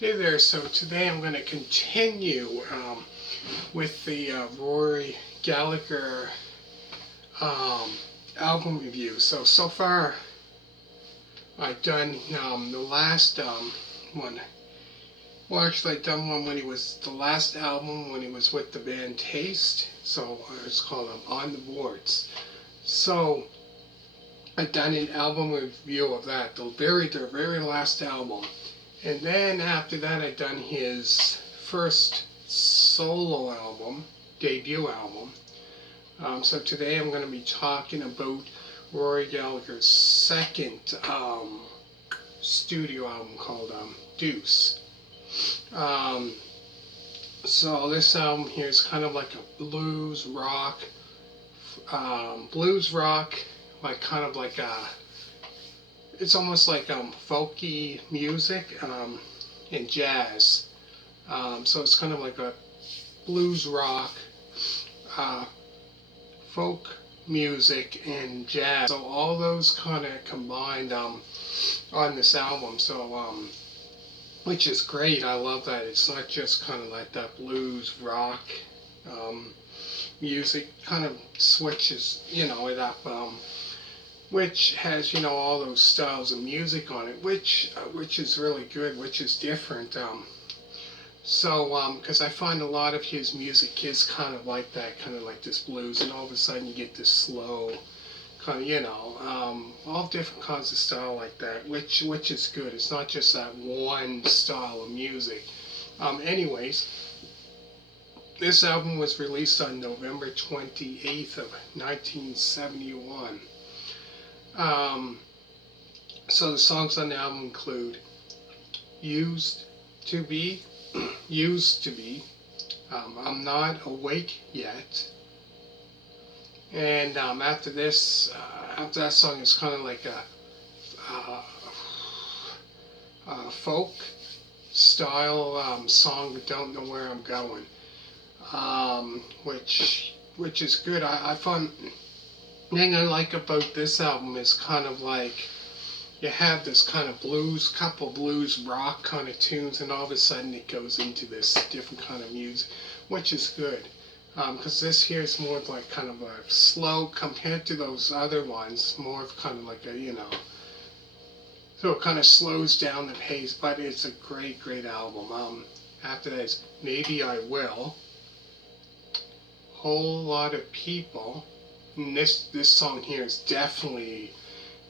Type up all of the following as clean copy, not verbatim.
Hey there, so today I'm going to continue with the Rory Gallagher um, album review. So far I've done the last one. Well, actually I've done one when he was, the last album when he was with the band Taste. So it's called On the Boards. So I've done an album review of that, their very last album. And then after that, I done his first solo album, debut album. So today I'm going to be talking about Rory Gallagher's second studio album called Deuce. Um, so this album here is kind of like a blues rock, like kind of like a it's almost like folky music and jazz. So it's kind of like a blues rock, uh, folk music, and jazz. So all those kind of combined on this album. So which is great. I love that. It's not just kind of like that blues rock um, music. Kind of switches, it up. Which has all those styles of music on it, which is really good, which is different. Because I find a lot of his music is kind of like that, kind of like this blues, and all of a sudden you get this slow kind of, all different kinds of style like that, which is good. It's not just that one style of music. Anyways, this album was released on November 28th of 1971. Um, so the songs on the album include Used to Be, Used to Be, I'm Not Awake Yet, and after that song is kind of like a folk style song, Don't Know Where I'm Going, which is good. I find the thing I like about this album is kind of like you have this kind of couple blues rock kind of tunes, and all of a sudden it goes into this different kind of music, which is good. Because this here is more like kind of a slow compared to those other ones, more of kind of like so it kind of slows down the pace, but it's a great album. After that is Maybe I Will, Whole Lot of People. And this song here is definitely,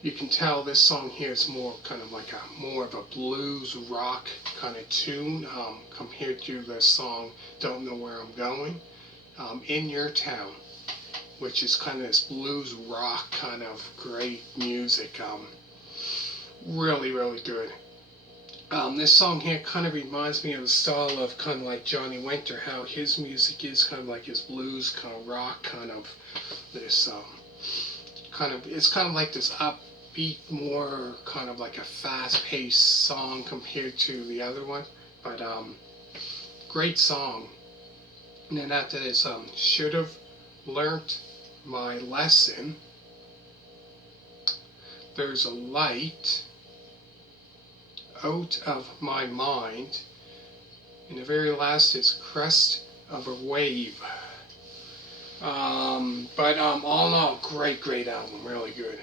you can tell this song here is more kind of like more of a blues rock kind of tune compared to the song Don't Know Where I'm Going. In Your Town, which is kind of this blues rock kind of great music. Really good. This song here kind of reminds me of the style of kind of like Johnny Winter, how his music is kind of like his blues kind of rock kind of this it's kind of like this upbeat, more kind of like a fast-paced song compared to the other one, but great song. And then after this, Should Have Learnt My Lesson, There's a Light, Out of My Mind, and the very last is Crest of a Wave. But all in all, great album, really good.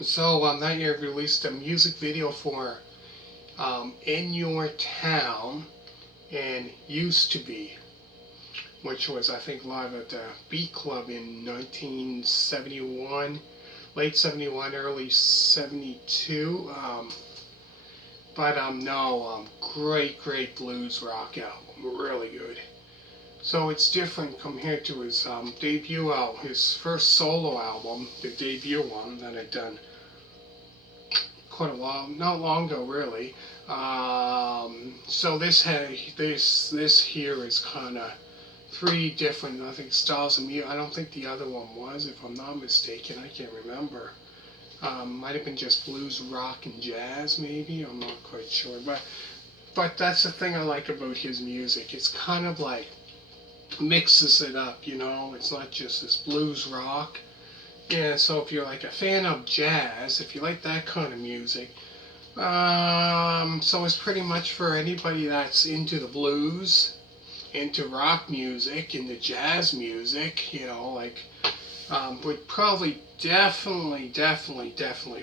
So that year released a music video for In Your Town and Used to Be, which was, I think, live at the Beat Club in 1971, late 71, early 72. Great blues rock album, really good. So it's different compared to his debut album, his first solo album, the debut one that I'd done quite a while, not long ago really. So this here is kind of three different, I think, styles of music. I don't think the other one was, if I'm not mistaken. I can't remember. Might have been just blues, rock, and jazz, maybe. I'm not quite sure. But that's the thing I like about his music. It's kind of like mixes it up, It's not just this blues rock. Yeah, so if you're like a fan of jazz, if you like that kind of music, So it's pretty much for anybody that's into the blues, into rock music, into jazz music, you know, like, would probably definitely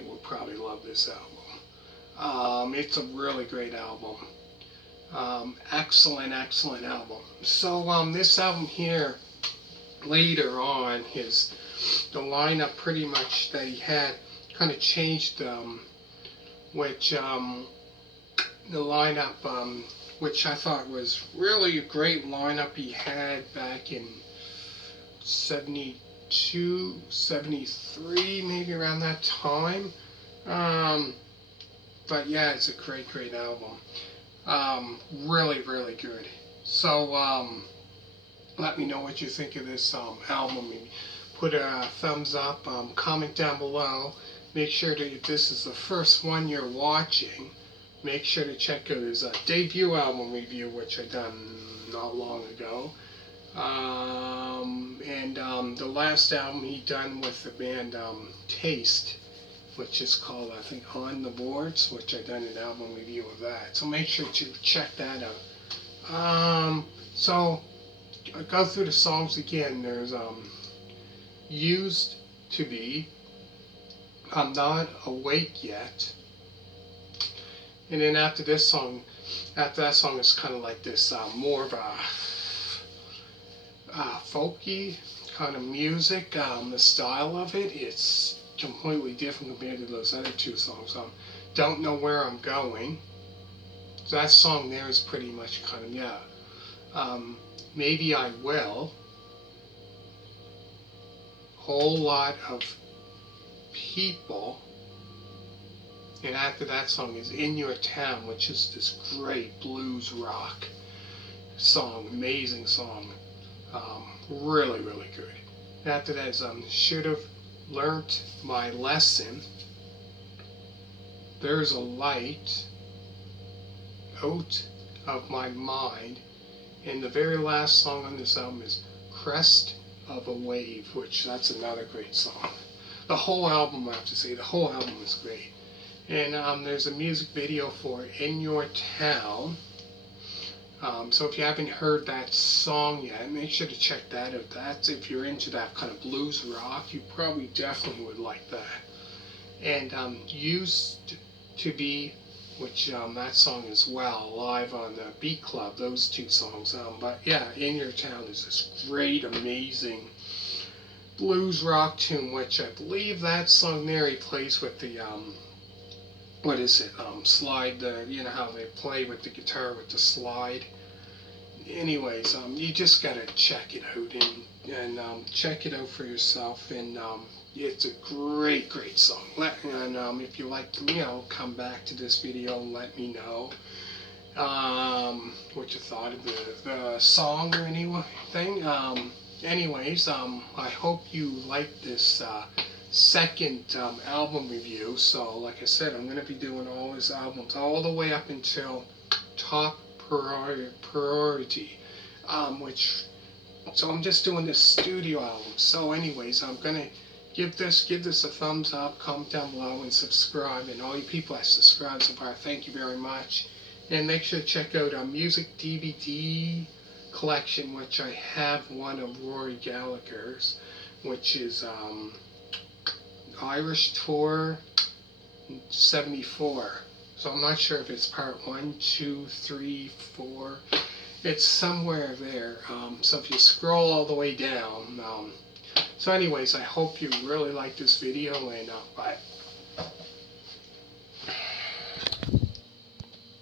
would probably love this album. It's a really great album. Excellent album. So this album here, later on, the lineup pretty much that he had kind of changed, which the lineup, which I thought was really a great lineup he had back in 72, 73, maybe around that time. Um, but yeah, it's a great album. Really good. So, let me know what you think of this album. Put a thumbs up, comment down below. Make sure that if this is the first one you're watching, make sure to check out his debut album review, which I done not long ago. And the last album he done with the band Taste, which is called, I think, On the Boards, which I done an album review of that. So make sure to check that out. So I go through the songs again. There's Used to Be, I'm Not Awake Yet. And then after that song is kind of like this more of a folky kind of music. The style of it, it's completely different compared to those other two songs. Don't Know Where I'm Going. So that song there is pretty much kind of, Maybe I Will. Whole Lot of People. And after that song is In Your Town, which is this great blues rock song, amazing song, really good. After that is Should Have Learnt My Lesson, There's a Light, Out of My Mind, and the very last song on this album is Crest of a Wave, which that's another great song. The whole album, I have to say, the whole album is great. And there's a music video for In Your Town. So if you haven't heard that song yet, make sure to check that out. That's, if you're into that kind of blues rock, you probably definitely would like that. And Used to Be, which that song as well, live on the Beat Club, those two songs. But yeah, In Your Town is this great, amazing blues rock tune, which I believe that song there he plays with the what is it? Slide. You know how they play with the guitar with the slide. Anyways, you just gotta check it out and check it out for yourself. And it's a great song. And if you like to, come back to this video and let me know what you thought of the song or anything. Anyways, I hope you like this second album review. So like I said, I'm going to be doing all his albums all the way up until Top Priority, so I'm just doing this studio album. So anyways, I'm going to give this a thumbs up, comment down below, and subscribe. And all you people that subscribe so far, thank you very much. And make sure to check out our music DVD collection, which I have one of Rory Gallagher's, which is Irish Tour 74. So I'm not sure if it's part 1, 2, 3, 4. It's somewhere there. So if you scroll all the way down. So anyways, I hope you really like this video, and bye.